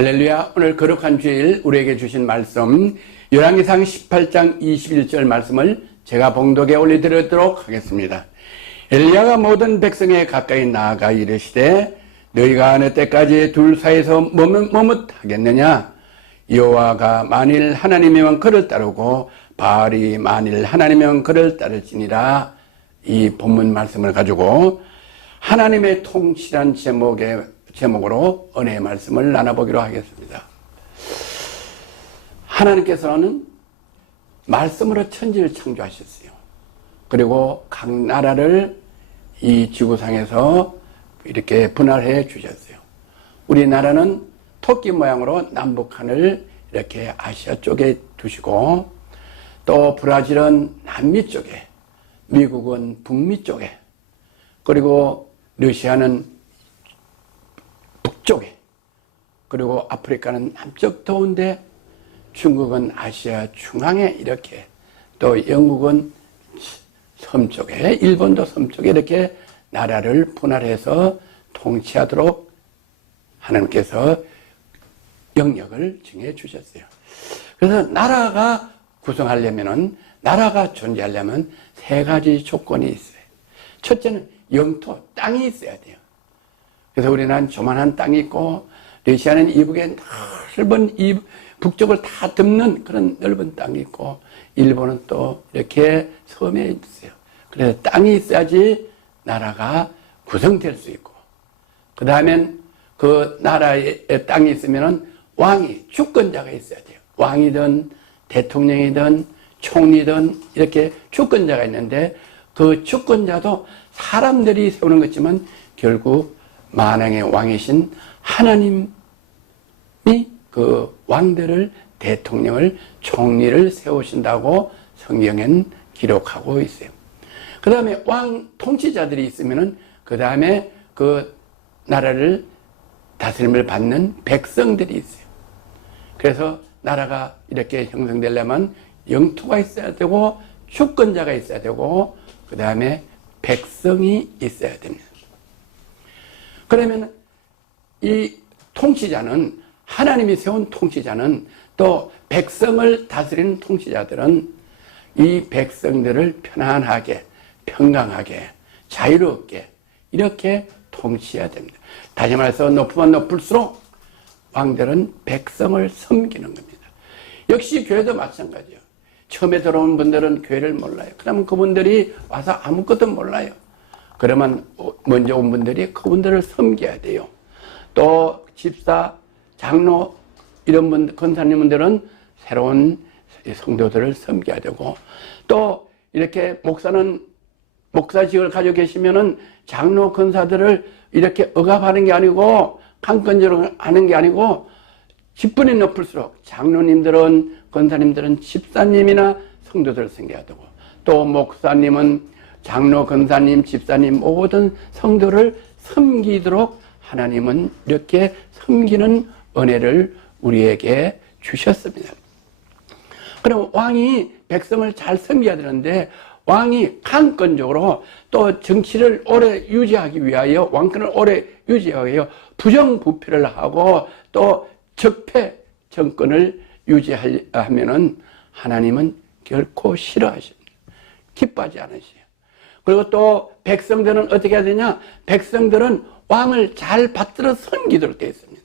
할렐루야. 오늘 거룩한 주일 우리에게 주신 말씀 열왕기상 18장 21절 말씀을 제가 봉독에 올려드리도록 하겠습니다. 엘리야가 모든 백성에 가까이 나아가 이르시되 너희가 어느 때까지 둘 사이에서 머뭇하겠느냐. 여호와가 만일 하나님이면 그를 따르고 바알이 만일 하나님이면 그를 따를지니라. 이 본문 말씀을 가지고 하나님의 통치란 제목으로 은혜의 말씀을 나눠보기로 하겠습니다. 하나님께서는 말씀으로 천지를 창조하셨어요. 그리고 각 나라를 이 지구상에서 이렇게 분할해 주셨어요. 우리나라는 토끼 모양으로 남북한을 이렇게 아시아 쪽에 두시고, 또 브라질은 남미 쪽에, 미국은 북미 쪽에, 그리고 러시아는 북쪽에, 그리고 아프리카는 남쪽 더운데, 중국은 아시아 중앙에 이렇게, 또 영국은 섬쪽에, 일본도 섬쪽에 이렇게 나라를 분할해서 통치하도록 하나님께서 영역을 정해 주셨어요. 그래서 나라가 구성하려면은, 나라가 존재하려면 세 가지 조건이 있어요. 첫째는 영토, 땅이 있어야 돼요. 그래서 우리는 조만한 땅이 있고, 러시아는 이북에 넓은 북쪽을 다 덮는 그런 넓은 땅이 있고, 일본은 또 이렇게 섬에 있어요. 그래서 땅이 있어야지 나라가 구성될 수 있고, 그 다음엔 그 나라에 땅이 있으면은 왕이, 주권자가 있어야 돼요. 왕이든 대통령이든 총리든 이렇게 주권자가 있는데, 그 주권자도 사람들이 세우는 거지만 결국 만왕의 왕이신 하나님이 그 왕들을, 대통령을, 총리를 세우신다고 성경엔 기록하고 있어요. 그 다음에 왕 통치자들이 있으면은 그 다음에 그 나라를 다스림을 받는 백성들이 있어요. 그래서 나라가 이렇게 형성되려면 영토가 있어야 되고, 주권자가 있어야 되고, 그 다음에 백성이 있어야 됩니다. 그러면 이 통치자는, 하나님이 세운 통치자는, 또 백성을 다스리는 통치자들은 이 백성들을 편안하게, 평강하게, 자유롭게 이렇게 통치해야 됩니다. 다시 말해서 높으면 높을수록 왕들은 백성을 섬기는 겁니다. 역시 교회도 마찬가지예요. 처음에 들어온 분들은 교회를 몰라요. 그러면 그분들이 와서 아무것도 몰라요. 그러면 먼저 온 분들이 그분들을 섬겨야 돼요. 또 집사, 장로 이런 분, 권사님들은 새로운 성도들을 섬겨야 되고, 또 이렇게 목사는 목사직을 가지고 계시면은 장로 권사들을 이렇게 억압하는 게 아니고, 강권적으로 하는 게 아니고, 직분이 높을수록 장로님들은, 권사님들은 집사님이나 성도들을 섬겨야 되고, 또 목사님은 장로, 권사님, 집사님 모든 성도를 섬기도록 하나님은 이렇게 섬기는 은혜를 우리에게 주셨습니다. 그럼 왕이 백성을 잘 섬겨야 되는데, 왕이 강권적으로 또 정치를 오래 유지하기 위하여, 왕권을 오래 유지하기 위하여 부정부패를 하고 또 적폐 정권을 유지하면은 하나님은 결코 싫어하십니다. 기뻐하지 않으세요. 그리고 또 백성들은 어떻게 해야 되냐? 백성들은 왕을 잘 받들어 섬기도록 되어 있습니다.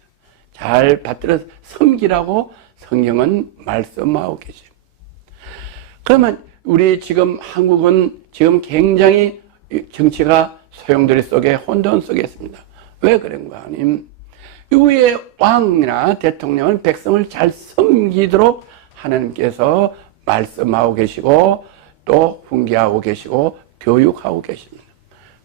잘 받들어 섬기라고 성경은 말씀하고 계세요. 그러면 우리 지금 한국은 지금 굉장히 정치가 소용돌이 속에, 혼돈 속에 있습니다. 왜 그런가 하님? 위의 왕이나 대통령은 백성을 잘 섬기도록 하나님께서 말씀하고 계시고, 또 훈계하고 계시고, 교육하고 계십니다.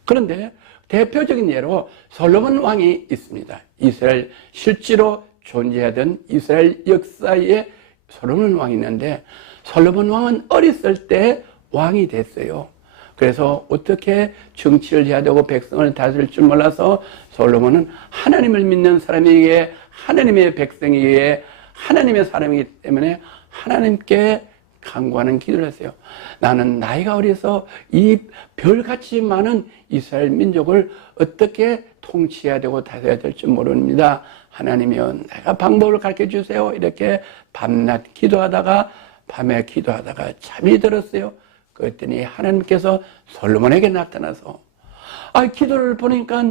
그런데 대표적인 예로 솔로몬 왕이 있습니다. 이스라엘, 실제로 존재하던 이스라엘 역사에 솔로몬 왕이 있는데, 솔로몬 왕은 어렸을 때 왕이 됐어요. 그래서 어떻게 정치를 해야 되고 백성을 다스릴 줄 몰라서 솔로몬은 하나님을 믿는 사람에게, 하나님의 백성에게, 하나님의 사람이기 때문에 하나님께 간구하는 기도를 했어요. 나는 나이가 어려서 이 별같이 많은 이스라엘 민족을 어떻게 통치해야 되고 다스려야 될 줄 모릅니다. 하나님이여 내가 방법을 가르쳐 주세요. 이렇게 밤낮 기도하다가 밤에 기도하다가 잠이 들었어요. 그랬더니 하나님께서 솔로몬에게 나타나서 기도를 보니까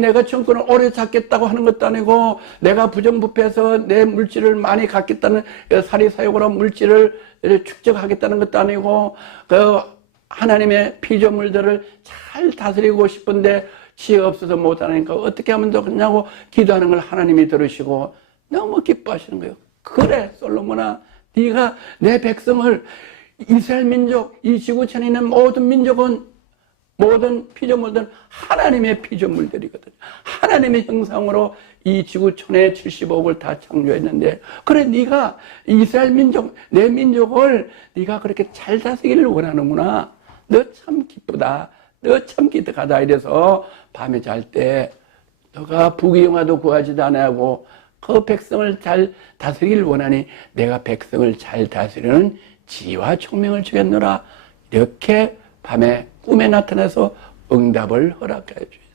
내가 정권을 오래 잡겠다고 하는 것도 아니고 내가 부정부패해서 내 물질을 많이 갖겠다는 사리사욕으로 물질을 축적하겠다는 것도 아니고 그 하나님의 피조물들을 잘 다스리고 싶은데 지혜가 없어서 못하니까 어떻게 하면 되겠냐고 기도하는 걸 하나님이 들으시고 너무 기뻐하시는 거예요. 그래 솔로몬아, 네가 내 백성을, 이스라엘 민족, 이 지구촌에 있는 모든 민족은, 모든 피조물들은 하나님의 피조물들이거든요. 하나님의 형상으로 이 지구촌에 75억을 다 창조했는데, 그래 네가 이스라엘 민족, 내 민족을 네가 그렇게 잘 다스리기를 원하는구나. 너 참 기쁘다. 너 참 기특하다. 이래서 밤에 잘 때 너가 부귀영화도 구하지도 않고 그 백성을 잘 다스리기를 원하니 내가 백성을 잘 다스리는 지혜와 총명을 주겠노라. 이렇게 밤에 꿈에 나타나서 응답을 허락해 주셨어요.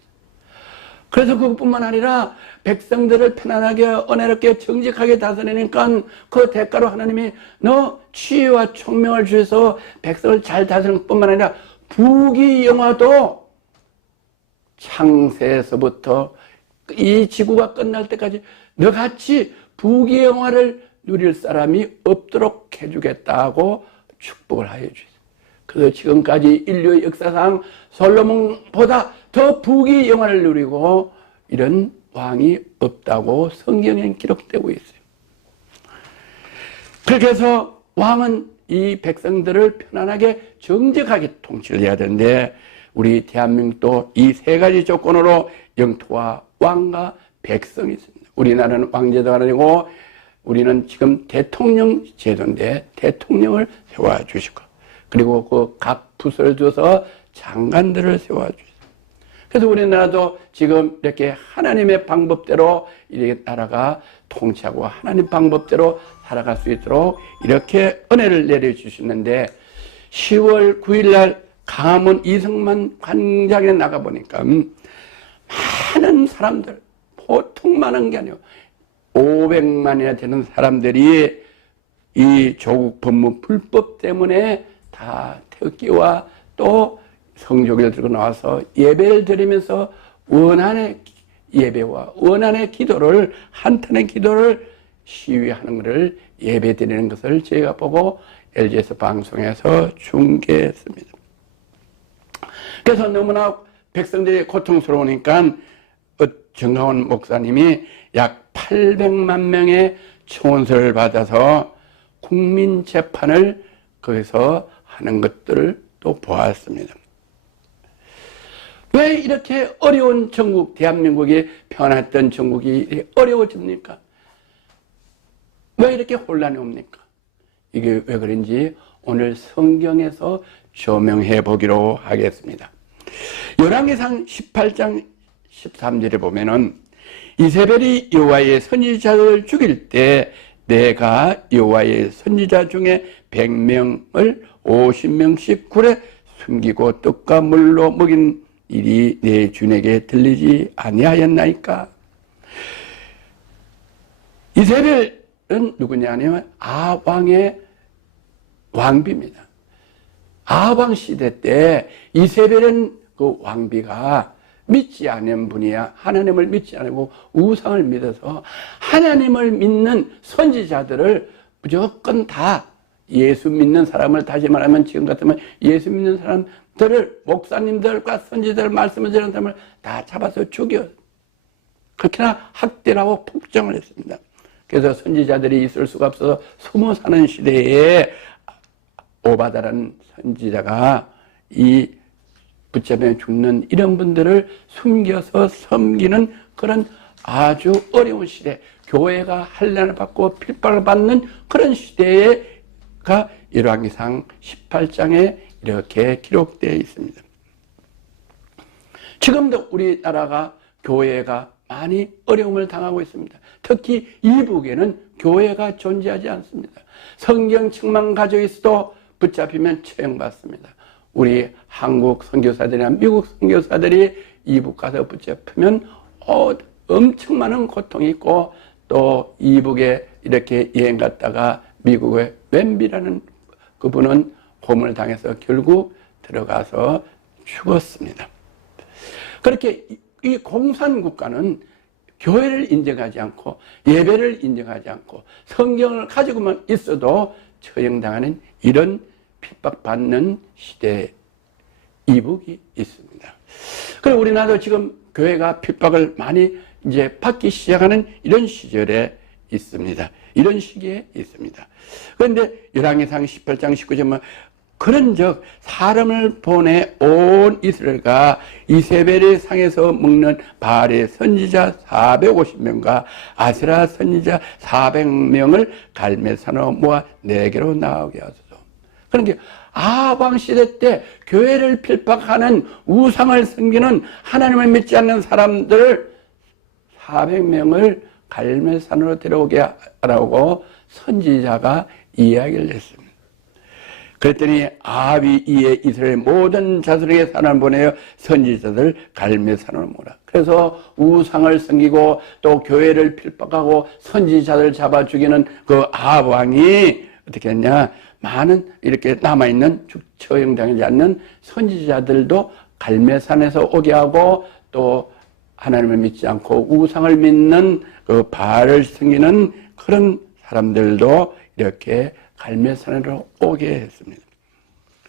그래서 그것뿐만 아니라 백성들을 편안하게 은혜롭게 정직하게 다스리니까 그 대가로 하나님이 너 지혜와 총명을 주셔서 백성을 잘 다스리는 뿐만 아니라 부귀영화도 창세에서부터 이 지구가 끝날 때까지 너같이 부귀영화를 누릴 사람이 없도록 해주겠다고 축복을 하여 주셨어요. 그래서 지금까지 인류의 역사상 솔로몬보다 더 부귀영화를 누리고 이런 왕이 없다고 성경에 기록되고 있어요. 그렇게 해서 왕은 이 백성들을 편안하게 정직하게 통치를 해야 되는데 우리 대한민국도 이 세 가지 조건으로 영토와 왕과 백성이 있습니다. 우리나라는 왕제도가 아니고 우리는 지금 대통령 제도인데 대통령을 세워주시고 그리고 그 각 부서를 줘서 장관들을 세워주시고 그래서 우리나라도 지금 이렇게 하나님의 방법대로 이렇게 나라가 통치하고 하나님 방법대로 살아갈 수 있도록 이렇게 은혜를 내려주시는데 10월 9일 날 강화문 이승만 광장에 나가보니까 많은 사람들, 보통 많은 게 아니고 500만이나 되는 사람들이 이 조국 법무 불법 때문에 다 태극기와 또 성조기를 들고 나와서 예배를 드리면서 원한의 예배와 원한의 기도를, 한탄의 기도를 시위하는 것을 예배 드리는 것을 저희가 보고 LG에서 방송에서 중계했습니다. 그래서 너무나 백성들이 고통스러우니까 정강원 목사님이 약 800만 명의 청원서를 받아서 국민재판을 거기서 하는 것들을 또 보았습니다. 왜 이렇게 어려운 전국, 대한민국이 편했던 전국이 어려워집니까? 왜 이렇게 혼란이 옵니까? 이게 왜 그런지 오늘 성경에서 조명해 보기로 하겠습니다. 열왕기상 18장 13절에 보면은 이세벨이 여호와의 선지자를 죽일 때 내가 여호와의 선지자 중에 100명을 50명씩 굴에 숨기고 떡과 물로 먹인 일이 내 주에게 들리지 아니하였나이까. 이세벨은 누구냐 하면 아합왕의 왕비입니다. 아합왕 시대 때 이세벨은 그 왕비가 믿지 않은 분이야. 하나님을 믿지 않고 우상을 믿어서 하나님을 믿는 선지자들을 무조건 다 예수 믿는 사람을, 다시 말하면 지금 같으면 예수 믿는 사람들을, 목사님들과 선지자들 말씀을 드리는 사람을 다 잡아서 죽여. 그렇게나 학대하고 폭정을 했습니다. 그래서 선지자들이 있을 수가 없어서 숨어 사는 시대에 오바다라는 선지자가 이 붙잡혀 죽는 이런 분들을 숨겨서 섬기는 그런 아주 어려운 시대, 교회가 환난을 받고 핍박을 받는 그런 시대가 열왕기상 18장에 이렇게 기록되어 있습니다. 지금도 우리나라가 교회가 많이 어려움을 당하고 있습니다. 특히 이북에는 교회가 존재하지 않습니다. 성경책만 가지고 있어도 붙잡히면 처형받습니다. 우리 한국 선교사들이나 미국 선교사들이 이북 가서 붙잡히면 엄청 많은 고통이 있고 또 이북에 이렇게 여행 갔다가 미국의 웬비라는 그분은 고문을 당해서 결국 들어가서 죽었습니다. 그렇게 이 공산국가는 교회를 인정하지 않고 예배를 인정하지 않고 성경을 가지고만 있어도 처형당하는 이런 핍박받는 시대에 이북이 있습니다. 그리고 우리나라도 지금 교회가 핍박을 많이 이제 받기 시작하는 이런 시절에 있습니다. 이런 시기에 있습니다. 그런데 열왕기상 18장 19절은 그런즉 사람을 보내 온 이스라엘과 이세벨의 상에서 먹는 바알의 선지자 450명과 아세라 선지자 400명을 갈멜산으로 모아 내게로 나오게 하소서. 그러니까 아합 왕 시대 때 교회를 필박하는 우상을 섬기는 하나님을 믿지 않는 사람들 400명을 갈멜산으로 데려오게 하라고 선지자가 이야기를 했습니다. 그랬더니 아합이 이에 이스라엘 모든 자손에게 사람을 보내어 선지자들 갈멜산으로 모으라. 그래서 우상을 섬기고 또 교회를 필박하고 선지자들 잡아 죽이는 그 아합 왕이 어떻게 했냐? 많은 이렇게 남아있는 처형당하지 않는 선지자들도 갈멜산에서 오게 하고 또 하나님을 믿지 않고 우상을 믿는 그 바알을 섬기는 그런 사람들도 이렇게 갈멜산으로 오게 했습니다.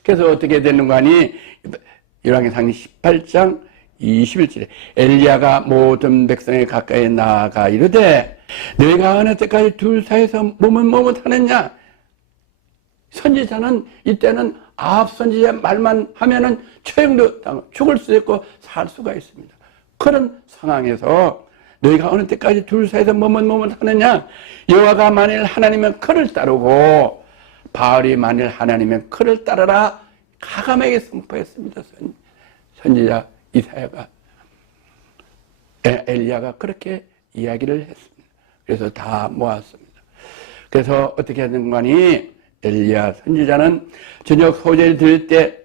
그래서 어떻게 되는 거 아니? 열왕기상 18장 21절에 엘리야가 모든 백성에 가까이 나아가 이르되 너희가 어느 때까지 둘 사이에서 머뭇머뭇하느냐? 선지자는 이때는 아합 선지자 말만 하면은 처형도 당하고 죽을 수도 있고 살 수가 있습니다. 그런 상황에서 너희가 어느 때까지 둘 사이에서 머뭇머뭇하느냐? 여호와가 만일 하나님의 그를 따르고 바알이 만일 하나님의 그를 따르라 가감하게 선포했습니다. 선지자 이사야가 엘리야가 그렇게 이야기를 했습니다. 그래서 다 모았습니다. 그래서 어떻게 하는 거니? 엘리야 선지자는 저녁 소재를 들을 때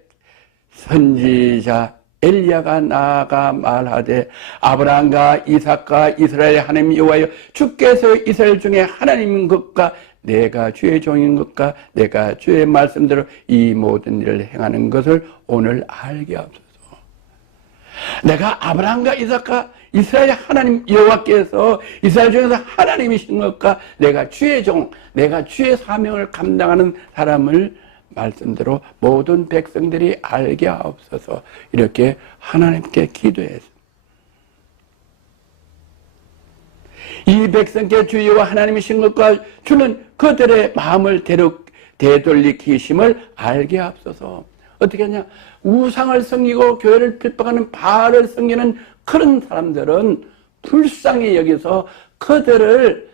선지자 엘리야가 나아가 말하되 아브라함과 이삭과 이스라엘의 하나님 여호와여 주께서 이스라엘 중에 하나님인 것과 내가 주의 종인 것과 내가 주의 말씀대로 이 모든 일을 행하는 것을 오늘 알게 하옵소서. 내가 아브라함과 이삭과 이스라엘 하나님 여호와께서 이스라엘 중에서 하나님이신 것과 내가 주의 종, 내가 주의 사명을 감당하는 사람을 말씀대로 모든 백성들이 알게 하옵소서. 이렇게 하나님께 기도했습니다. 이 백성께 주 여호와 하나님이신 것과 주는 그들의 마음을 되돌리키심을 알게 하옵소서. 어떻게 하냐? 우상을 섬기고 교회를 핍박하는 바알을 섬기는 그런 사람들은 불쌍히 여기서 그들을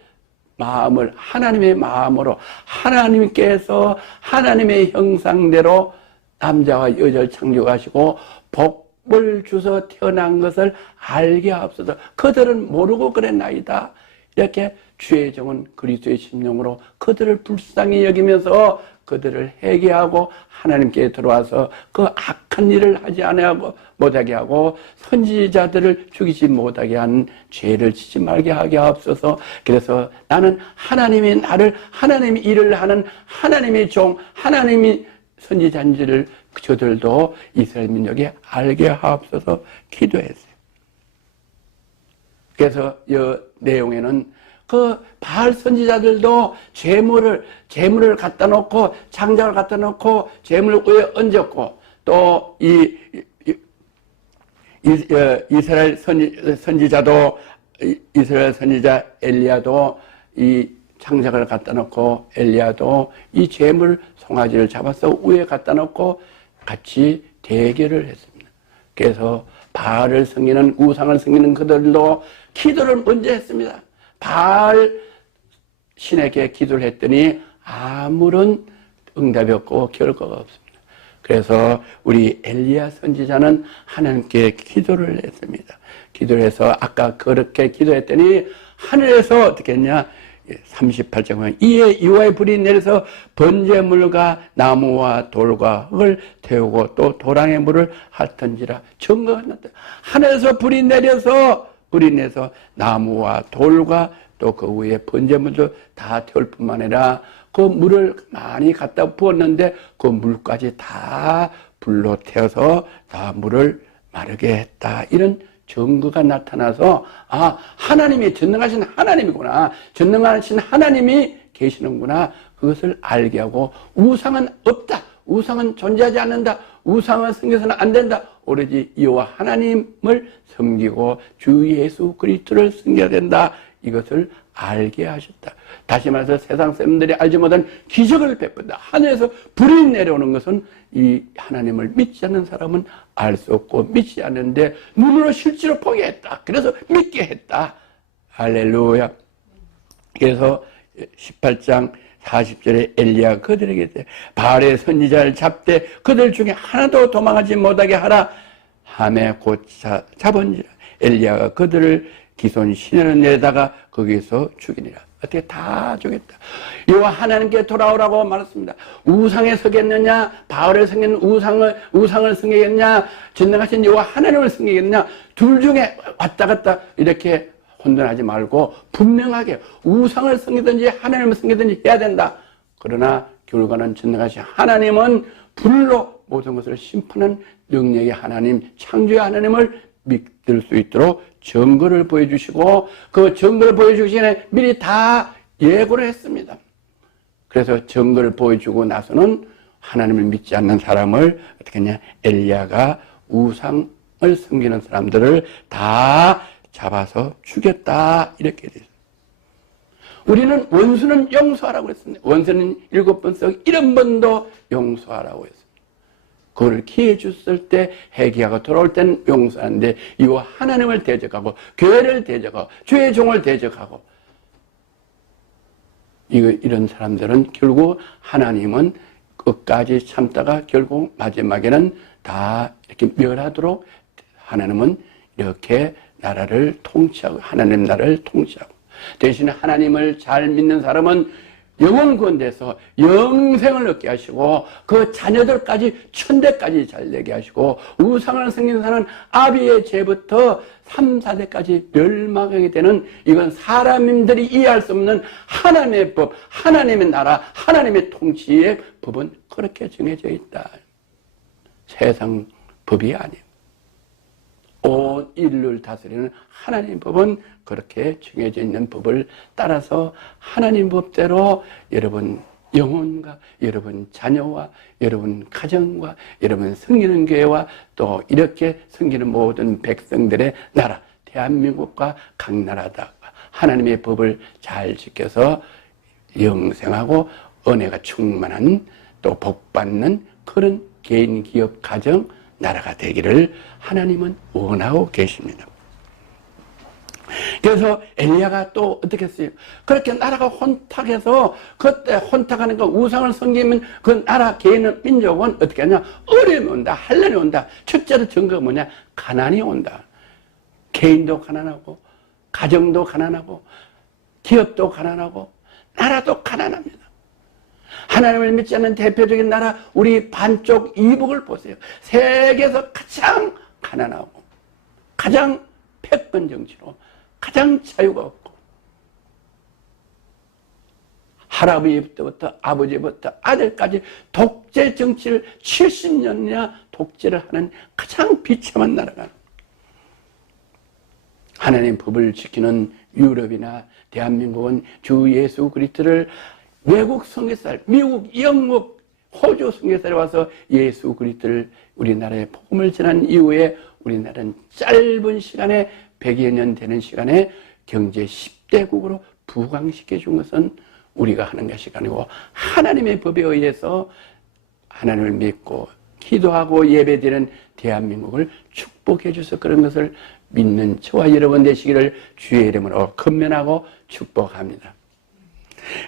마음을 하나님의 마음으로 하나님께서 하나님의 형상대로 남자와 여자를 창조하시고 복을 주서 태어난 것을 알게 하옵소서. 그들은 모르고 그랬나이다. 이렇게 주의 종은 그리스도의 심령으로 그들을 불쌍히 여기면서 그들을 회개하고 하나님께 들어와서 그 악한 일을 하지 못하게 하고 선지자들을 죽이지 못하게 하는 죄를 지지 말게 하게 하옵소서. 그래서 나는 하나님이 나를 하나님이 일을 하는 하나님의 종, 하나님이 선지자인지를 저들도 이스라엘 민족이 알게 하옵소서 기도했어요. 그래서 이 내용에는 그 바알 선지자들도 재물을 갖다 놓고 장작을 갖다 놓고 재물 위에 얹었고 또 이스라엘 선지자도 이스라엘 선지자 엘리야도 이 장작을 갖다 놓고 엘리야도 이 재물 송아지를 잡아서 위에 갖다 놓고 같이 대결을 했습니다. 그래서 바알을 섬기는 우상을 섬기는 그들도 기도를 먼저 했습니다. 바알 신에게 기도를 했더니 아무런 응답이 없고 결과가 없습니다. 그래서 우리 엘리야 선지자는 하나님께 기도를 했습니다. 기도를 해서 아까 그렇게 기도했더니 하늘에서 어떻게 했냐? 38장 보면 이에 여호와의 불이 내려서 번제물과 나무와 돌과 흙을 태우고 또 도랑의 물을 핥던지라. 증거가 났다. 하늘에서 불이 내려서 불이 내서 나무와 돌과 또 그 위에 번제물도 다 태울 뿐만 아니라 그 물을 많이 갖다 부었는데 그 물까지 다 불로 태워서 다 물을 마르게 했다. 이런 증거가 나타나서 하나님이 전능하신 하나님이구나. 전능하신 하나님이 계시는구나. 그것을 알게 하고 우상은 없다. 우상은 존재하지 않는다. 우상은 섬겨서는 안 된다. 오로지 여호와 하나님을 섬기고 주 예수 그리스도를 섬겨야 된다. 이것을 알게 하셨다. 다시 말해서 세상 사람들이 알지 못한 기적을 베푼다. 하늘에서 불이 내려오는 것은 이 하나님을 믿지 않는 사람은 알 수 없고 믿지 않는데 눈으로 실제로 보게 했다. 그래서 믿게 했다. 할렐루야. 그래서 18장 40절에 엘리야가 그들에게 바알의 선지자를 잡되 그들 중에 하나도 도망하지 못하게 하라 하매 곧 잡은지라. 엘리야가 그들을 기손 시내로 내다가 거기서 죽이니라. 어떻게 다 죽였다. 여호와 하나님께 돌아오라고 말했습니다. 우상에 서겠느냐, 바알을 섬기는 우상을 섬기겠냐, 전능하신 여호와 하나님을 섬기겠느냐, 둘 중에 왔다 갔다 이렇게 혼돈하지 말고 분명하게 우상을 섬기든지 하나님을 섬기든지 해야 된다. 그러나 결과는 전능하신 하나님은 불로 모든 것을 심판하는 능력의 하나님, 창조의 하나님을 믿을 수 있도록 증거를 보여주시고 그 증거를 보여주기 전에 미리 다 예고를 했습니다. 그래서 증거를 보여주고 나서는 하나님을 믿지 않는 사람을 어떻게 했냐, 엘리야가 우상을 섬기는 사람들을 다 잡아서 죽였다 이렇게 되죠. 우리는 원수는 용서하라고 했습니다. 원수는 7번 썩 70번도 용서하라고 했습니다. 그걸 기회 줬을 때 회개하고 돌아올 때는 용서하는데 이거 하나님을 대적하고 교회를 대적하고 주의 종을 대적하고 이런 사람들은 결국 하나님은 끝까지 참다가 결국 마지막에는 다 이렇게 멸하도록 하나님은 이렇게 나라를 통치하고 하나님 나라를 통치하고 대신에 하나님을 잘 믿는 사람은 영원 구원돼서 영생을 얻게 하시고 그 자녀들까지 천대까지 잘 되게 하시고 우상을 섬기는 사람은 아비의 죄부터 3, 4대까지 멸망하게 되는 이건 사람들이 이해할 수 없는 하나님의 법, 하나님의 나라, 하나님의 통치의 법은 그렇게 정해져 있다. 세상 법이 아니에요. 온 인류를 다스리는 하나님 법은 그렇게 정해져 있는 법을 따라서 하나님 법대로 여러분 영혼과 여러분 자녀와 여러분 가정과 여러분 섬기는 교회와 또 이렇게 섬기는 모든 백성들의 나라 대한민국과 각 나라다가 하나님의 법을 잘 지켜서 영생하고 은혜가 충만한 또 복받는 그런 개인, 기업, 가정, 나라가 되기를 하나님은 원하고 계십니다. 그래서 엘리야가 또 어떻게 했어요? 그렇게 나라가 혼탁해서 그때 혼탁하는 거 우상을 섬기면 그 나라 개인은 민족은 어떻게 하냐? 어려움이 온다, 환난이 온다. 첫째로 증거가 뭐냐? 가난이 온다. 개인도 가난하고 가정도 가난하고 기업도 가난하고 나라도 가난합니다. 하나님을 믿지 않는 대표적인 나라 우리 반쪽 이북을 보세요. 세계에서 가장 가난하고 가장 패권 정치로 가장 자유가 없고 할아버지부터 아버지부터 아들까지 독재 정치를 70년이나 독재를 하는 가장 비참한 나라가 하나님 법을 지키는 유럽이나 대한민국은 주 예수 그리스도를 외국 선교사를 미국, 영국, 호주 선교사에 와서 예수 그리스도를 우리나라에 복음을 전한 이후에 우리나라는 짧은 시간에 100여 년 되는 시간에 경제 10대국으로 부강시켜 준 것은 우리가 하는 것이 아니고 하나님의 법에 의해서 하나님을 믿고 기도하고 예배드리는 대한민국을 축복해 주셔서 그런 것을 믿는 저와 여러분 되시기를 주의 이름으로 건면하고 축복합니다.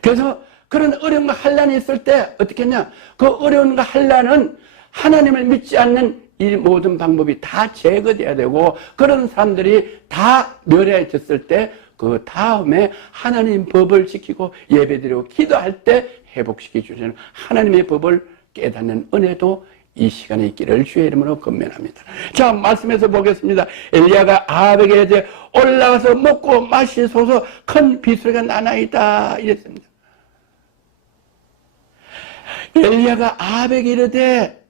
그래서 그런 어려움과 환난이 있을 때 어떻게 했냐? 그 어려움과 환난은 하나님을 믿지 않는 이 모든 방법이 다 제거돼야 되고 그런 사람들이 다 멸해졌을 때 그 다음에 하나님 법을 지키고 예배드리고 기도할 때 회복시켜 주시는 하나님의 법을 깨닫는 은혜도 이 시간에 있기를 주의 이름으로 권면합니다. 자, 말씀에서 보겠습니다. 엘리야가 아합에게 이제 올라가서 먹고 마시소서 큰 비소리가 나나이다 이랬습니다. 엘리야가 아합에게 이르되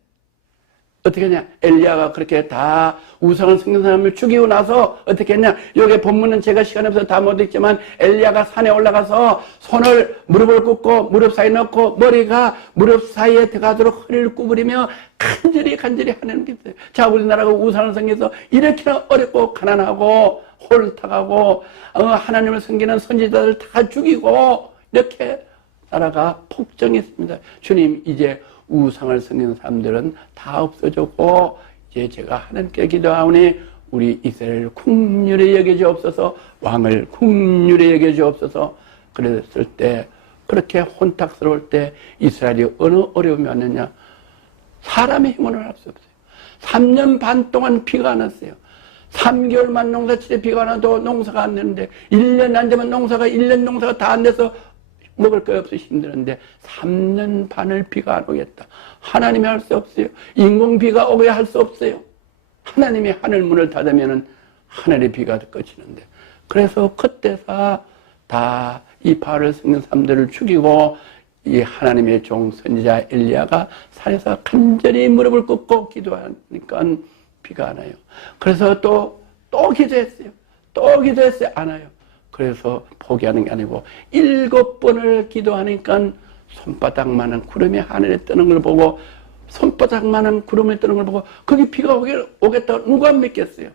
어떻게 했냐? 엘리야가 그렇게 다 우상을 섬기는 사람을 죽이고 나서 어떻게 했냐? 여기 본문은 제가 시간이 없어서 다 못 읽지만 엘리야가 산에 올라가서 손을 무릎을 꿇고 무릎 사이에 넣고 머리가 무릎 사이에 들어가도록 허리를 구부리며 간절히 하나님께 있어요. 자, 우리나라가 우상을 섬겨서 이렇게나 어렵고 가난하고 홀탁하고 하나님을 섬기는 선지자들 다 죽이고 이렇게 나라가 폭정했습니다. 주님, 이제 우상을 섬기는 사람들은 다 없어졌고 이제 제가 하나님께 기도하오니 우리 이스라엘 국률에 여겨주옵소서, 왕을 국률에 여겨주옵소서. 그랬을 때, 그렇게 혼탁스러울 때 이스라엘이 어느 어려움이 왔느냐? 사람의 힘으로는 할 수 없어요. 3년 반 동안 비가 안 왔어요. 3개월만 농사칠에 비가 안 와도 농사가 안 되는데 1년 안 되면 1년 농사가 다 안 돼서 먹을 거 없어 힘들었는데 3년 반을 비가 안 오겠다. 하나님이 할 수 없어요. 인공비가 오게 할 수 없어요. 하나님이 하늘 문을 닫으면 하늘의 비가 꺼지는데, 그래서 그때서 다 이 바알을 섬기는 사람들을 죽이고 이 하나님의 종 선지자 엘리야가 산에서 간절히 무릎을 꿇고 기도하니까 비가 안 와요. 그래서 또 기도했어요. 또 기도했어요. 안 와요. 그래서 포기하는 게 아니고 7번을 기도하니까 손바닥만한 구름이 하늘에 뜨는 걸 보고, 손바닥만한 구름이 뜨는 걸 보고 거기 비가 오겠다고 누가 믿겠어요.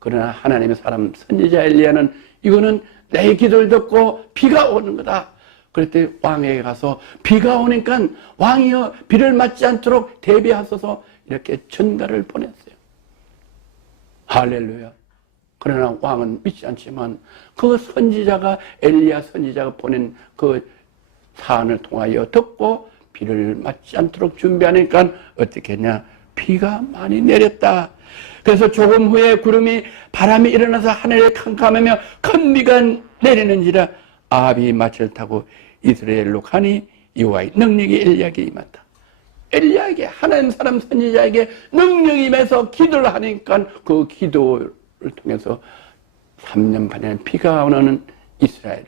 그러나 하나님의 사람 선지자 엘리야는 이거는 내 기도를 듣고 비가 오는 거다. 그랬더니 왕에게 가서 비가 오니까 왕이여 비를 맞지 않도록 대비하소서 이렇게 전가를 보냈어요. 할렐루야. 그러나 왕은 믿지 않지만 그 선지자가, 엘리야 선지자가 보낸 그 사안을 통하여 듣고 비를 맞지 않도록 준비하니까 어떻게 했냐? 비가 많이 내렸다. 그래서 조금 후에 구름이 바람이 일어나서 하늘에 캄캄하며 큰 비가 내리는지라 아합이 마차를 타고 이스라엘로 가니 여호와의 능력이 엘리야에게 임한다. 엘리야에게, 하나님 사람 선지자에게 능력이 임해서 기도를 하니까 그 기도를 통해서 3년 반에 비가 오는 이스라엘을,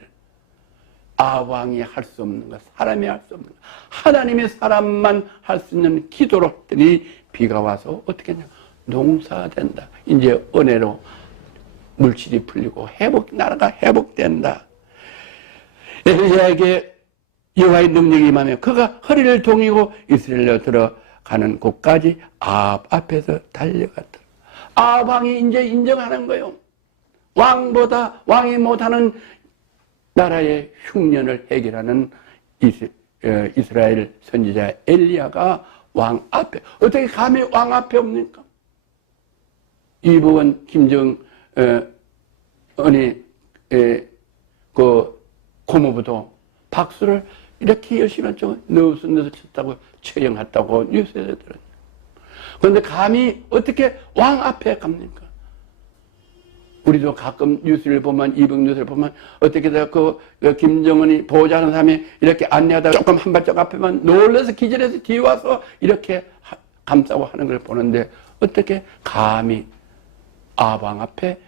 아왕이 할 수 없는 것, 사람이 할 수 없는 것, 하나님의 사람만 할 수 있는 기도로 했더니 비가 와서 어떻게 했냐? 농사가 된다. 이제 은혜로 물질이 풀리고 나라가 회복된다. 엘리야에게 여호와의 능력이 임하며 그가 허리를 동이고 이스라엘로 들어가는 곳까지 아합 앞에서 달려갔다. 아합 왕이 이제 인정하는 거예요. 왕이 못하는 나라의 흉년을 해결하는 이스라엘 선지자 엘리야가 왕 앞에, 어떻게 감히 왕 앞에 옵니까? 이북은 김정은이 그 고모부도 박수를 이렇게 열심히 했죠. 넣어서 쳤다고 처형했다고 뉴스에 들었죠. 그런데 감히 어떻게 왕 앞에 갑니까? 우리도 가끔 뉴스를 보면, 이북 뉴스를 보면 어떻게 그 김정은이 보호자하는 사람이 이렇게 안내하다가 조금 한 발짝 앞에만 놀라서 기절해서 뒤에 와서 이렇게 감싸고 하는 걸 보는데, 어떻게 감히 아방 앞에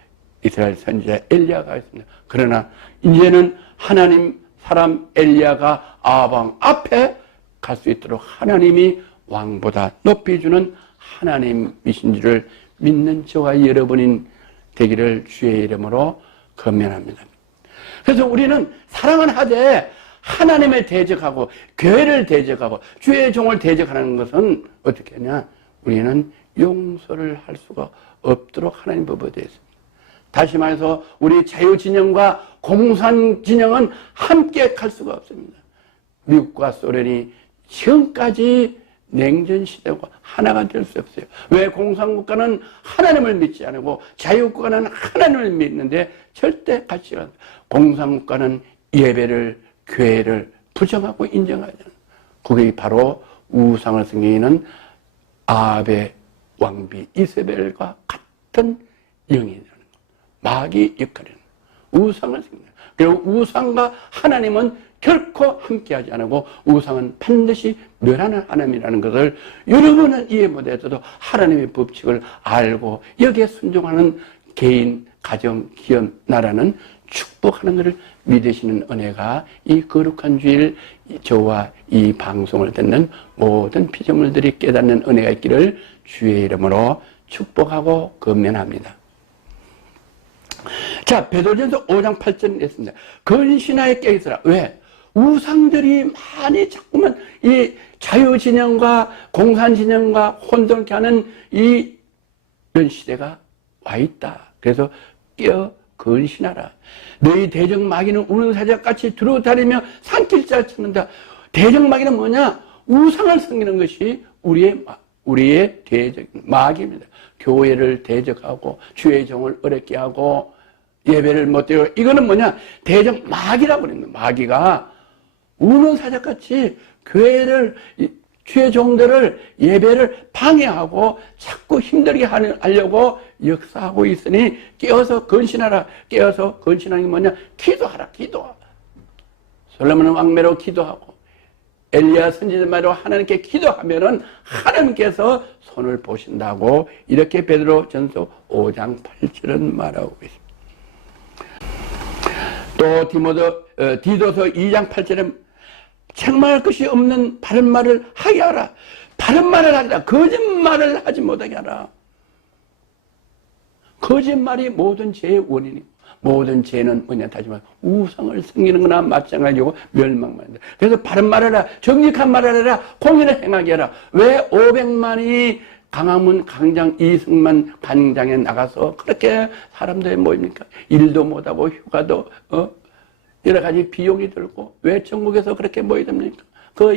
이스라엘 선지자 엘리야가 있습니다. 그러나 이제는 하나님 사람 엘리야가 아방 앞에 갈 수 있도록 하나님이 왕보다 높이 주는 하나님이신 줄을 믿는 저와 여러분인 되기를 주의 이름으로 권면합니다. 그래서 우리는 사랑은 하되 하나님을 대적하고 교회를 대적하고 주의 종을 대적하는 것은 어떻게 하냐? 우리는 용서를 할 수가 없도록 하나님 법에 되어 있습니다. 다시 말해서 우리 자유진영과 공산진영은 함께 갈 수가 없습니다. 미국과 소련이 지금까지 냉전시대고 하나가 될 수 없어요. 왜? 공산국가는 하나님을 믿지 않고 자유국가는 하나님을 믿는데 절대 같이 가요. 공산국가는 예배를, 교회를 부정하고 인정하지 않아요. 그게 바로 우상을 섬기는 아합의 왕비 이세벨과 같은 영이라는 것. 마귀 역할이라는 것. 우상을 섬기는. 그리고 우상과 하나님은 결코 함께하지 않고 우상은 반드시 멸하는 하나님이라는 것을 여러분은 이해 못해도 하나님의 법칙을 알고 여기에 순종하는 개인, 가정, 기업, 나라는 축복하는 것을 믿으시는 은혜가 이 거룩한 주일 저와 이 방송을 듣는 모든 피조물들이 깨닫는 은혜가 있기를 주의 이름으로 축복하고 건면합니다. 자, 베드로전서 5장 8절에 있습니다. 근신하에 깨있으라. 왜? 우상들이 많이 자꾸만 이 자유진영과 공산진영과 혼돈케 하는 이런 시대가 와 있다. 그래서 깨어 근신하라. 너희 대적마귀는 우는 사자같이 두루다니며 산길자를 찾는다. 대적마귀는 뭐냐? 우상을 섬기는 것이 우리의 대적 마귀입니다. 교회를 대적하고 주의 종을 어렵게 하고 예배를 못드리고 이거는 뭐냐? 대적 마귀라고 그러는 거예요. 마귀가 우는 사자같이 교회를 주의 종들을 예배를 방해하고 자꾸 힘들게 하려고 역사하고 있으니 깨어서 근신하라. 깨어서 근신하는 게 뭐냐? 기도하라. 기도. 솔로몬은 왕매로 기도하고 엘리야 선지자매로 하나님께 기도하면은 하나님께서 손을 보신다고 이렇게 베드로전서 5장 8절은 말하고 있습니다. 또 디도서 2장 8절에 책망할 것이 없는 바른 말을 하게 하라. 바른 말을 하라. 거짓말을 하지 못하게 하라. 거짓말이 모든 죄의 원인이고 모든 죄는 뭐냐 하지만 우상을 섬기는 거나 마찬가지고 멸망만 한다. 그래서 바른 말을 하라. 정직한 말을 하라. 공의를 행하게 하라. 왜 500만이 강화문 강장 이승만 관장에 나가서 그렇게 사람들이 모입니까? 일도 못하고 휴가도 여러 가지 비용이 들고 왜 전국에서 그렇게 모여야 됩니까? 그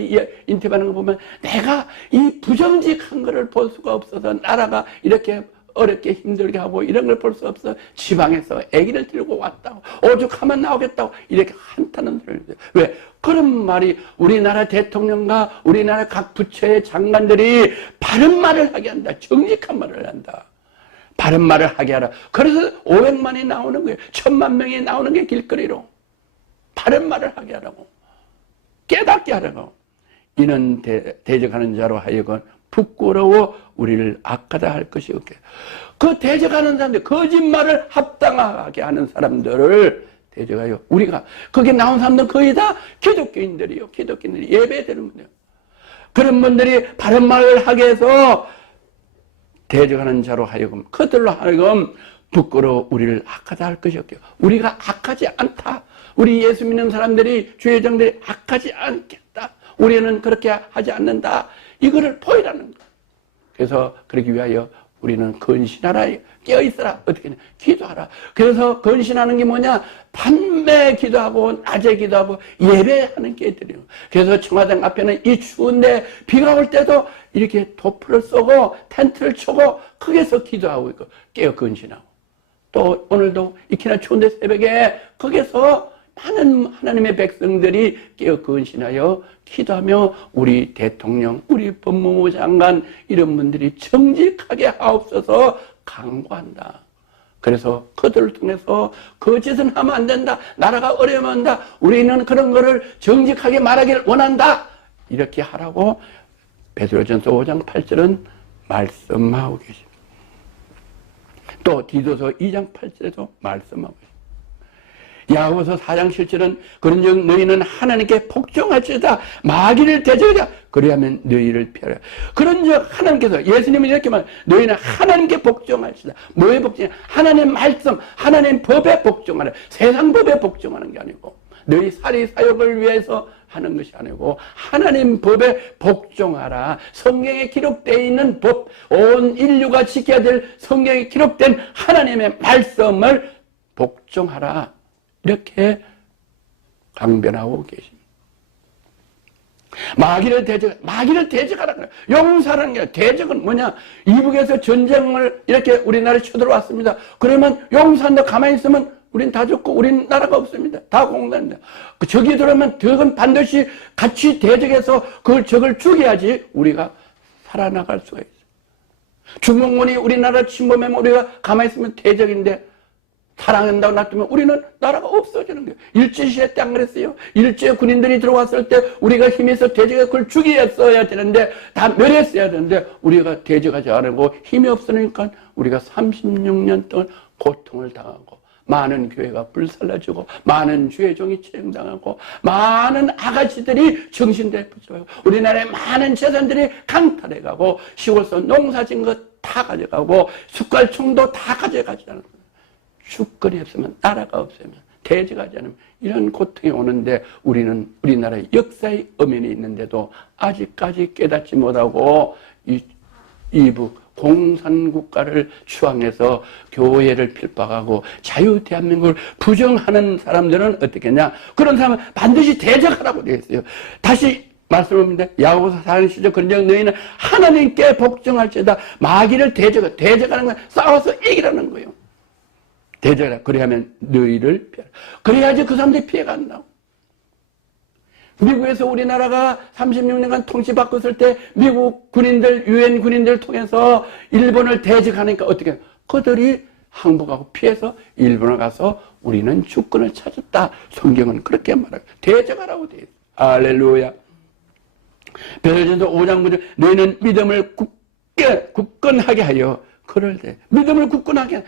인터뷰하는 거 보면 내가 이 부정직한 거를 볼 수가 없어서 나라가 이렇게 어렵게 힘들게 하고 이런 걸 볼 수 없어 지방에서 아기를 들고 왔다고 오죽하면 나오겠다고 이렇게 한탄은 들어요. 왜? 그런 말이 우리나라 대통령과 우리나라 각 부처의 장관들이 바른 말을 하게 한다. 정직한 말을 한다. 바른 말을 하게 하라. 그래서 500만이 나오는 거예요. 1000만 명이 나오는 게 길거리로. 바른 말을 하게 하라고. 깨닫게 하라고. 이는 대적하는 자로 하여금 부끄러워 우리를 악하다 할 것이 없게. 그 대적하는 사람들, 거짓말을 합당하게 하는 사람들을 대적하여 우리가 거기 나온 사람들 거의 다 기독교인들이요. 기독교인들이 예배드리는 분들. 그런 분들이 바른 말을 하게 해서 대적하는 자로 하여금 그들로 하여금 부끄러워 우리를 악하다 할 것이 없게. 우리가 악하지 않다. 우리 예수 믿는 사람들이 주의 종들이 악하지 않겠다. 우리는 그렇게 하지 않는다. 이거를 보이라는 거예요. 그래서 그러기 위하여 우리는 근신하라. 깨어있어라. 어떻게 하냐. 기도하라. 그래서 근신하는 게 뭐냐. 밤에 기도하고 낮에 기도하고 예배하는 게 있더래요. 그래서 청와당 앞에는 이 추운데 비가 올 때도 이렇게 도프를 쏘고 텐트를 쳐고 거기서 기도하고 있고 깨어 근신하고 또 오늘도 이렇게나 추운데 새벽에 거기서 많은 하나님의 백성들이 깨어 근신하여 기도하며 우리 대통령, 우리 법무부 장관 이런 분들이 정직하게 하옵소서 강구한다. 그래서 그들을 통해서 거짓은 하면 안 된다. 나라가 어려우면 한다. 우리는 그런 거를 정직하게 말하기를 원한다. 이렇게 하라고 베드로전서 5장 8절은 말씀하고 계십니다. 또 디도서 2장 8절에도 말씀하고 있습니다. 야고보서 4장 7절은 그런즉 너희는 하나님께 복종할지어다. 마귀를 대적하자. 그리하면 너희를 피하라. 그런즉 하나님께서 예수님은 이렇게 말 너희는 하나님께 복종할지어다. 뭐에 복종해? 하나님 말씀, 하나님 법에 복종하라. 세상 법에 복종하는 게 아니고 너희 사리 사역을 위해서 하는 것이 아니고 하나님 법에 복종하라. 성경에 기록되어 있는 법, 온 인류가 지켜야 될 성경에 기록된 하나님의 말씀을 복종하라. 이렇게 강변하고 계십니다. 마귀를 대적하라는 거예요. 용서하라는 게 대적은 뭐냐? 이북에서 전쟁을 이렇게 우리나라에 쳐들어왔습니다. 그러면 용서한다 가만히 있으면 우린 다 죽고 우리나라가 없습니다. 다 공산입니다. 그 적이 들어오면 적은 반드시 같이 대적해서 그 적을 죽여야지 우리가 살아나갈 수가 있어요. 중공군이 우리나라 침범하면 우리가 가만히 있으면 대적인데 사랑한다고 놔두면 우리는 나라가 없어지는 거예요. 일제시대 때 안 그랬어요? 일제 군인들이 들어왔을 때 우리가 힘에서 대적해 그걸 죽였어야 되는데, 다 멸했어야 되는데, 우리가 대적하지 않고 힘이 없으니까 우리가 36년 동안 고통을 당하고, 많은 교회가 불살라지고, 많은 주의 종이 치행당하고, 많은 아가씨들이 정신대 붙잡고, 우리나라의 많은 재산들이 강탈해가고, 시골서 농사진 것 다 가져가고, 숟갈총도 다 가져가지 않는 거예요. 주권이 없으면, 나라가 없으면, 대적하지 않으면 이런 고통이 오는데, 우리는 우리나라의 역사의 엄연이 있는데도 아직까지 깨닫지 못하고 이북 공산국가를 추앙해서 교회를 필박하고 자유 대한민국을 부정하는 사람들은 어떻겠냐? 그런 사람은 반드시 대적하라고 되어 있어요. 다시 말씀합니다. 야고보서 4장 10절 그런즉 너희는 하나님께 복종할지어다. 마귀를 대적하는 건 싸워서 이기라는 거예요. 대적하라. 그래야만 너희를 피하라. 그래야지 그 사람들이 피해가 안 나고. 미국에서 우리나라가 36년간 통치받고 있을 때 미국 군인들, 유엔 군인들을 통해서 일본을 대적하니까 어떻게 해요? 그들이 항복하고 피해서 일본에 가서 우리는 주권을 찾았다. 성경은 그렇게 말해요. 대적하라고 되어 있어요. 할렐루야. 베드로전서 5장 9절 너희는 믿음을 굳건하게 하여 그럴 때 믿음을 굳건하게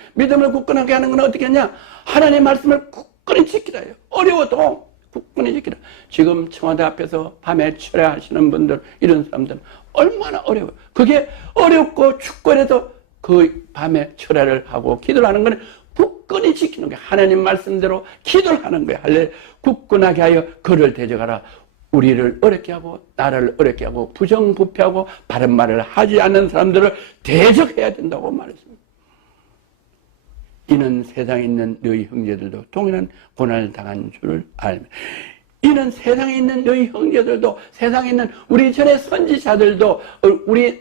하는 건 어떻게 하냐? 하나님의 말씀을 굳건히 지키라요. 어려워도 굳건히 지키라. 지금 청와대 앞에서 밤에 철야하시는 분들, 이런 사람들은 얼마나 어려워요. 그게 어렵고 축구해도 그 밤에 철야를 하고 기도를 하는 건 굳건히 지키는 거예요. 하나님 말씀대로 기도를 하는 거예요. 할래 굳건하게 하여 그를 대적하라. 우리를 어렵게 하고 나라를 어렵게 하고 부정부패하고 바른 말을 하지 않는 사람들을 대적해야 된다고 말했습니다. 이는 세상에 있는 너희 형제들도 동일한 고난을 당한 줄을 알며, 이는 세상에 있는 너희 형제들도, 세상에 있는 우리 전의 선지자들도, 우리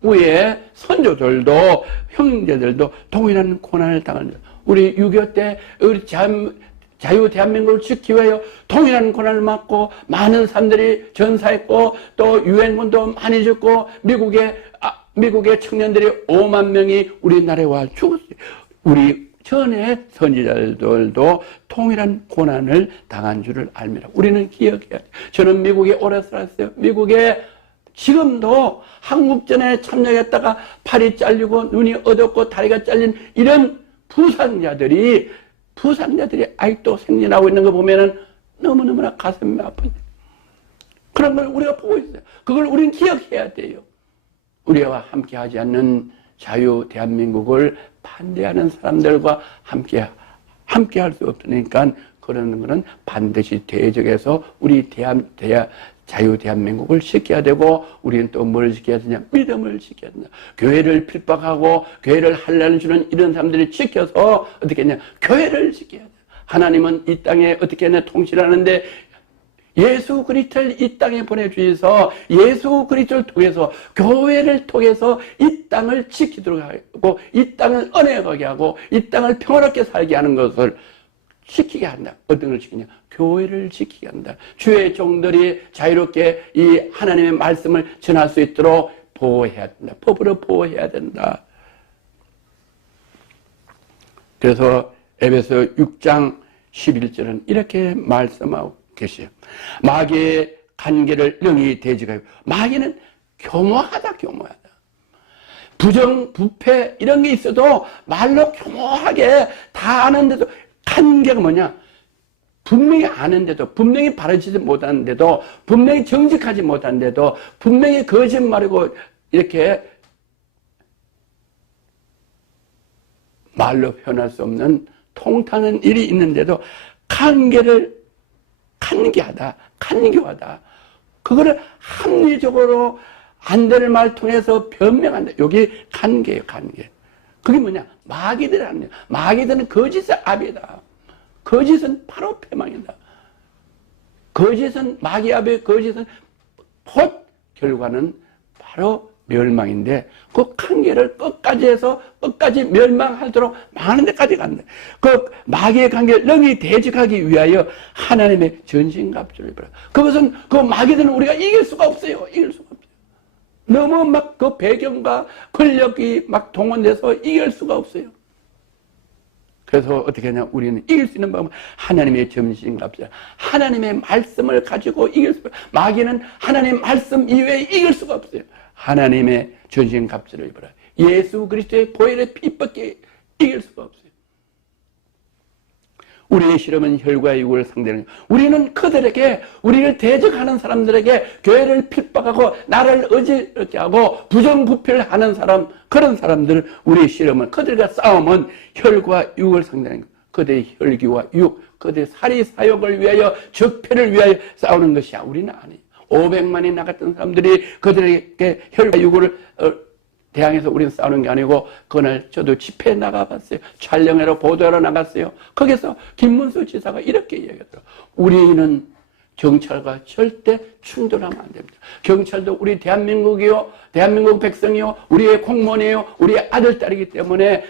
위에 선조들도, 형제들도 동일한 고난을 당한 줄. 우리 6.25 때 우리 자유 대한민국을 지키기 위하여 동일한 고난을 맞고 많은 사람들이 전사했고, 또 유엔군도 많이 죽고, 미국의 청년들이 5만 명이 우리나라에 와 죽었어요. 우리 전에 선지자들도 동일한 고난을 당한 줄을 알미라. 우리는 기억해야 돼요. 저는 미국에 오래 살았어요. 미국에 지금도 한국전에 참여했다가 팔이 잘리고 눈이 어둡고 다리가 잘린 이런 부상자들이 아직도 생존하고 있는 거 보면은 너무너무나 가슴이 아픈데, 그런 걸 우리가 보고 있어요. 그걸 우리는 기억해야 돼요. 우리와 함께 하지 않는 자유 대한민국을 반대하는 사람들과 함께 할 수 없으니까 그러는 것은 반드시 대적해서 우리 자유 대한민국을 지켜야 되고, 우리는 또 뭘 지켜야 되냐? 믿음을 지켜야 된다. 교회를 필박하고 교회를 환난을 주는 이런 사람들이 지켜서 어떻게 했냐? 교회를 지켜야 돼. 하나님은 이 땅에 어떻게 했냐? 통치하는데 예수 그리스도를 이 땅에 보내주셔서 예수 그리스도를 통해서, 교회를 통해서 이 땅을 지키도록 하고, 이 땅을 은혜하게 하고, 이 땅을 평화롭게 살게 하는 것을 지키게 한다. 어떤 걸 지키냐? 교회를 지키게 한다. 주의 종들이 자유롭게 이 하나님의 말씀을 전할 수 있도록 보호해야 된다. 법으로 보호해야 된다. 그래서 에베소 6장 11절은 이렇게 말씀하고 계세요. 마귀의 관계를 영이 대적하고, 마귀는 교모하다. 부정, 부패 이런 게 있어도 말로 교모하게 다 아는데도, 관계가 뭐냐? 분명히 아는데도, 분명히 바르지 못하는데도, 분명히 정직하지 못하는데도, 분명히 거짓말이고 이렇게 말로 표현할 수 없는 통타는 일이 있는데도 간교하다. 그거를 합리적으로 안 되는 말 통해서 변명한다. 여기 관계예요, 관계. 그게 뭐냐? 마귀들 아니에요. 마귀들은 거짓의 압이다. 거짓은 바로 패망이다. 거짓은, 마귀압의 거짓은 곧 결과는 바로 멸망인데, 그 관계를 끝까지 해서 끝까지 멸망하도록 많은 데까지 간다. 그 마귀의 관계를 능히 대적하기 위하여 하나님의 전신갑주를 입어라. 그것은 그 마귀들은 우리가 이길 수가 없어요. 너무 막 그 배경과 권력이 막 동원돼서 이길 수가 없어요. 그래서 어떻게 하냐, 우리는 이길 수 있는 방법은 하나님의 전신갑주야. 하나님의 말씀을 가지고 이길 수, 마귀는 하나님의 말씀 이외에 이길 수가 없어요. 하나님의 전신갑주를 입어라. 예수 그리스도의 보혈의 피밖에 이길 수가 없어요. 우리의 실험은 혈과 육을 상대하는, 우리는 그들에게, 우리를 대적하는 사람들에게 교회를 핍박하고 나를 어지럽게 하고 부정부패하는 사람, 그런 사람들, 우리의 실험은, 그들과 싸움은 혈과 육을 상대하는 것. 그들의 혈기와 육, 그들의 사리사욕을 위하여, 적폐를 위하여 싸우는 것이야. 우리는 아니에요. 500만이 나갔던 사람들이 그들에게 혈과 육을 대항해서 우리는 싸우는 게 아니고, 그날 저도 집회에 나가봤어요. 촬영회로 보도하러 나갔어요. 거기서 김문수 지사가 이렇게 이야기하더라고요. 우리는 경찰과 절대 충돌하면 안 됩니다. 경찰도 우리 대한민국이요, 대한민국 백성이요, 우리의 공무원이요, 우리의 아들, 딸이기 때문에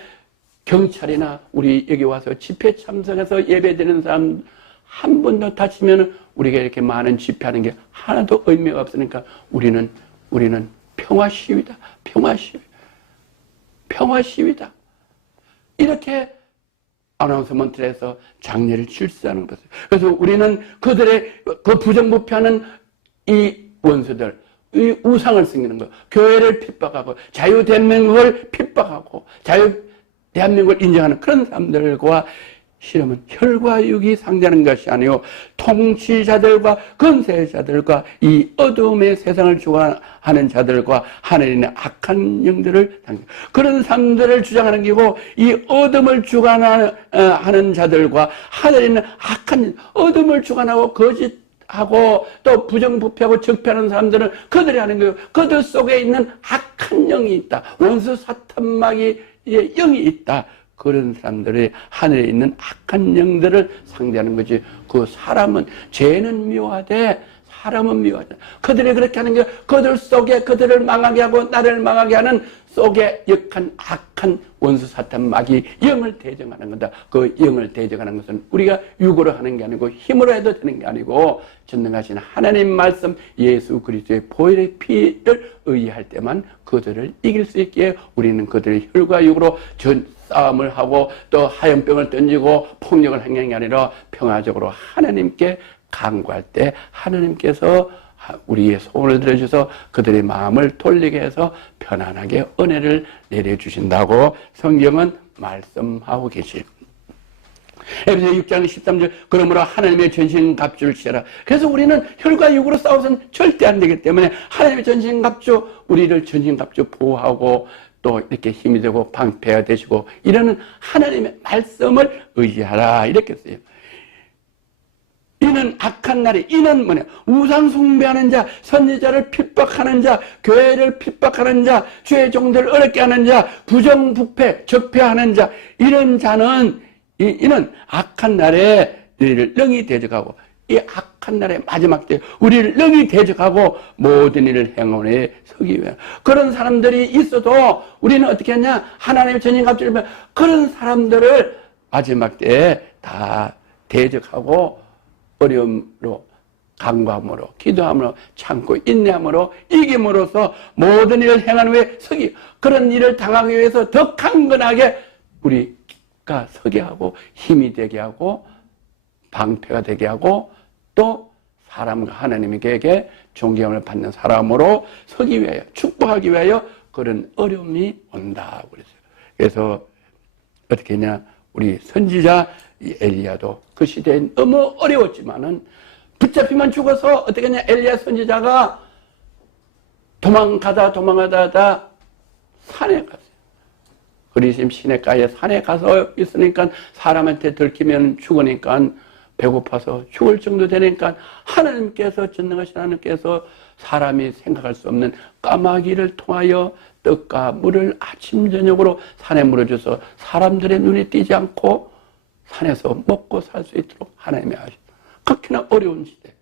경찰이나 우리 여기 와서 집회 참석해서 예배드리는 사람 한 분도 다치면 우리가 이렇게 많은 집회하는 게 하나도 의미가 없으니까 우리는 평화 시위다. 평화 시위. 평화 시위다. 이렇게 아나운서먼트에서 장례를 질서하는 것이에요. 그래서 우리는 그들의 그 부정부패하는 이 원수들, 이 우상을 섬기는 거, 교회를 핍박하고 자유대한민국을 핍박하고 자유대한민국을 인정하는 그런 사람들과 실험은 혈과 육이 상대하는 것이 아니요 통치자들과 권세자들과 이 어둠의 세상을 주관하는 자들과 하늘의 악한 영들을 그런 사람들을 주장하는 게고, 이 어둠을 주관하는 자들과 하늘에 있는 악한 어둠을 주관하고 거짓하고 또 부정부패하고 적폐하는 사람들은 그들이 하는 거예요. 그들 속에 있는 악한 영이 있다. 원수 사탄마귀의 영이 있다. 그런 사람들이 하늘에 있는 악한 영들을 상대하는 거지. 그 사람은, 죄는 미워하되 사람은 미워하다. 그들이 그렇게 하는 게 그들 속에 그들을 망하게 하고 나를 망하게 하는 속에 역한 악한 원수 사탄 마귀 영을 대적하는 거다. 그 영을 대적하는 것은 우리가 육으로 하는 게 아니고 힘으로 해도 되는 게 아니고 전능하신 하나님 말씀 예수 그리스도의 보혈의 피를 의지할 때만 그들을 이길 수 있기에 우리는 그들의 혈과 육으로 싸움을 하고 또 하염병을 던지고 폭력을 행하는 게 아니라 평화적으로 하나님께 간구할 때 하나님께서 우리의 소원을 들어주셔서 그들의 마음을 돌리게 해서 편안하게 은혜를 내려주신다고 성경은 말씀하고 계시죠. 에베소 6장 13절 그러므로 하나님의 전신갑주를 취하라. 그래서 우리는 혈과 육으로 싸워서는 절대 안 되기 때문에 하나님의 전신갑주, 우리를 전신갑주 보호하고 또 이렇게 힘이 되고 방패가 되시고 이러는 하나님의 말씀을 의지하라 이렇게 써요. 이는 악한 날이, 이는 뭐냐, 우상 숭배하는 자, 선지자를 핍박하는 자, 교회를 핍박하는 자, 주의 종들을 어렵게 하는 자, 부정부패, 적폐하는 자, 이런 자는 이는 악한 날에 우리를 능히 대적하고, 이 악한 날의 마지막 때 우리를 능히 대적하고 모든 일을 행원에 서기 위해 그런 사람들이 있어도 우리는 어떻게 하냐, 하나님의 전신갑주를 입으면 그런 사람들을 마지막 때에 다 대적하고 어려움으로, 간구함으로, 기도함으로, 참고 인내함으로, 이김으로써 모든 일을 행한 후에 서기, 그런 일을 당하기 위해서 더 강건하게 우리가 서게 하고 힘이 되게 하고 방패가 되게 하고 또 사람과 하나님에게 존경을 받는 사람으로 서기 위하여, 축복하기 위하여 그런 어려움이 온다고 그랬어요. 그래서 어떻게 했냐, 우리 선지자 엘리야도 그 시대에 너무 어려웠지만은 붙잡히면 죽어서 어떻게 했냐, 엘리야 선지자가 도망가다 산에 갔어요. 그리심 시내가에 산에 가서 있으니까 사람한테 들키면 죽으니까 배고파서 죽을 정도 되니까 하나님께서, 전능하신 하나님께서 사람이 생각할 수 없는 까마귀를 통하여 떡과 물을 아침 저녁으로 산에 물어줘서 사람들의 눈에 띄지 않고 산에서 먹고 살 수 있도록 하나님이 하셨다. 그렇게나 어려운 시대,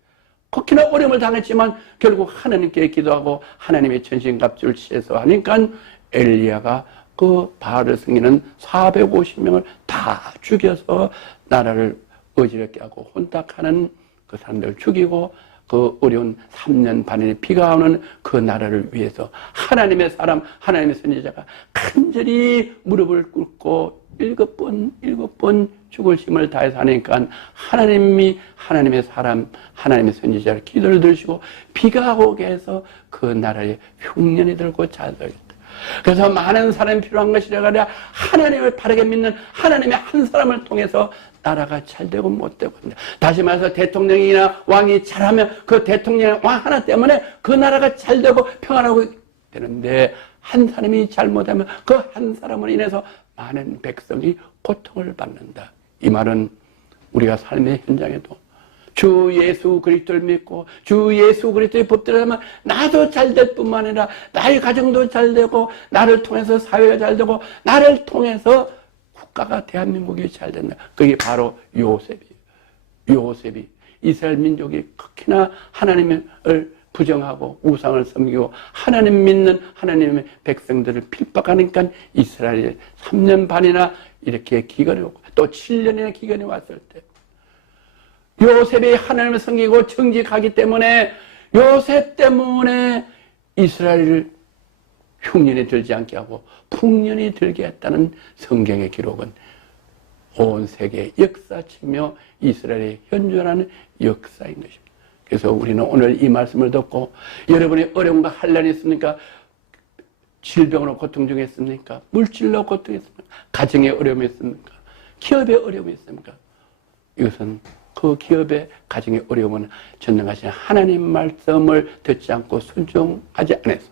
그렇게나 어려움을 당했지만 결국 하나님께 기도하고 하나님의 전신갑주를 취해서 하니까 엘리야가 그 바알을 섬기는 450명을 다 죽여서 나라를 어지럽게 하고 혼탁하는 그 사람들을 죽이고 그 어려운 3년 반의 비가 오는 그 나라를 위해서 하나님의 사람, 하나님의 선지자가 간절히 무릎을 꿇고 일곱 번 죽을 힘을 다해서 하니까 하나님이 하나님의 사람, 하나님의 선지자를 기도를 들으시고 비가 오게 해서 그 나라에 흉년이 들고 잘 되겠다. 그래서 많은 사람이 필요한 것이라 그래 하나님을 바르게 믿는 하나님의 한 사람을 통해서 나라가 잘 되고 못 되고. 다시 말해서 대통령이나 왕이 잘하면 그 대통령, 왕 하나 때문에 그 나라가 잘 되고 평안하고 되는데 한 사람이 잘못하면 그 한 사람으로 인해서 많은 백성이 고통을 받는다. 이 말은 우리가 삶의 현장에도 주 예수 그리스도를 믿고 주 예수 그리스도의 법대로 하면 나도 잘 될 뿐만 아니라 나의 가정도 잘 되고 나를 통해서 사회가 잘 되고 나를 통해서 국가가 대한민국이 잘 된다. 그게 바로 요셉이 이스라엘 민족이 극히나 하나님을 부정하고 우상을 섬기고 하나님 믿는 하나님의 백성들을 핍박하니까 이스라엘에 3년 반이나 이렇게 기근이 오고 또 7년이나 기근이 왔을 때 요셉이 하나님을 섬기고 정직하기 때문에 요셉 때문에 이스라엘을 흉년이 들지 않게 하고 풍년이 들게 했다는 성경의 기록은 온 세계의 역사치며 이스라엘의 현존하는 역사인 것입니다. 그래서 우리는 오늘 이 말씀을 듣고 여러분의 어려움과 환난이 있습니까? 질병으로 고통 중에 있습니까? 물질로 고통이 있습니까? 가정의 어려움이 있습니까? 기업의 어려움이 있습니까? 이것은 그 기업의 가정의 어려움은 전능하신 하나님 말씀을 듣지 않고 순종하지 않아서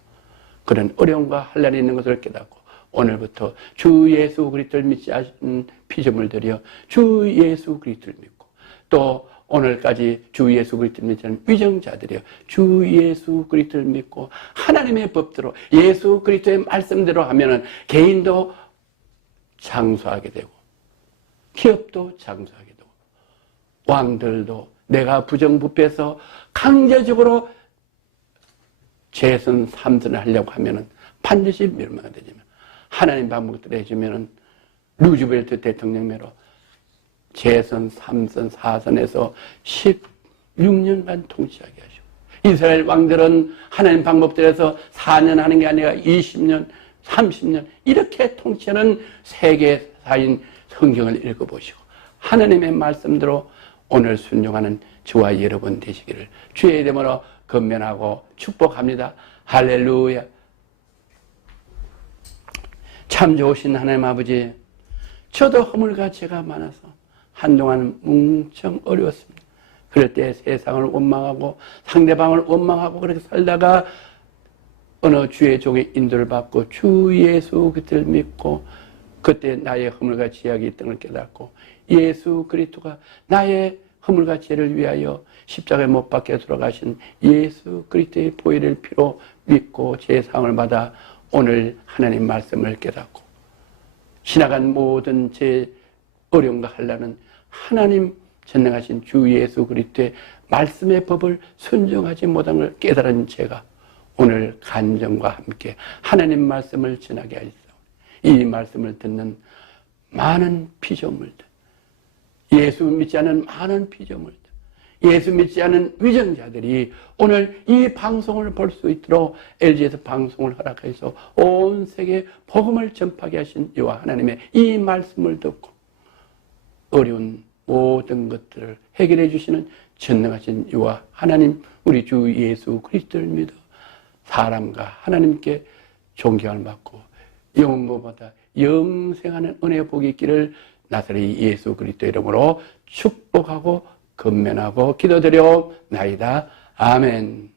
그런 어려움과 환난이 있는 것을 깨닫고 오늘부터 주 예수 그리스도를 믿지 않은 피조물들이여 주 예수 그리스도를 믿고 또 오늘까지 주 예수 그리스도를 믿지 않은 위정자들이여 주 예수 그리스도를 믿고 하나님의 법대로 예수 그리스도의 말씀대로 하면은 개인도 장수하게 되고 기업도 장수하게 되고 왕들도 내가 부정부패해서 강제적으로 재선 3선을 하려고 하면은 반드시 멸망되지만 하나님 방법대로 해주면은 루즈벨트 대통령매로 재선 3선 4선에서 16년간 통치하게 하시고 이스라엘 왕들은 하나님 방법대로 해서 4년 하는 게 아니라 20년 30년 이렇게 통치하는 세계사인 성경을 읽어보시고 하나님의 말씀대로 오늘 순종하는 저와 여러분 되시기를 주의 이름으로 건면하고 축복합니다. 할렐루야. 참 좋으신 하나님 아버지, 저도 허물과 죄가 많아서 한동안 뭉청 어려웠습니다. 그럴 때 세상을 원망하고 상대방을 원망하고 그렇게 살다가 어느 주의 종의 인도를 받고 주 예수 그리스도를 믿고 그때 나의 허물과 죄악이 있던 걸 깨닫고 예수 그리스도가 나의 허물과 죄를 위하여 십자가에 못 박혀 돌아가신 예수 그리스도의 보혈을 피로 믿고 제사함을 받아 오늘 하나님 말씀을 깨닫고 지나간 모든 제 어려움과 환난은 하나님 전능하신 주 예수 그리스도의 말씀의 법을 순종하지 못한 걸 깨달은 제가 오늘 간정과 함께 하나님 말씀을 전하게 하시오. 이 말씀을 듣는 많은 피조물들, 예수 믿지 않은 많은 피조물들, 예수 믿지 않은 위정자들이 오늘 이 방송을 볼 수 있도록 LG에서 방송을 허락해서 온 세계에 복음을 전파하게 하신 여호와 하나님의 이 말씀을 듣고 어려운 모든 것들을 해결해 주시는 전능하신 여호와 하나님 우리 주 예수 그리스도를 믿어 사람과 하나님께 존경을 받고 영원보다 영생하는 은혜의 복이 있기를 나사렛 예수 그리스도 이름으로 축복하고 건면하고 기도드려 나이다. 아멘.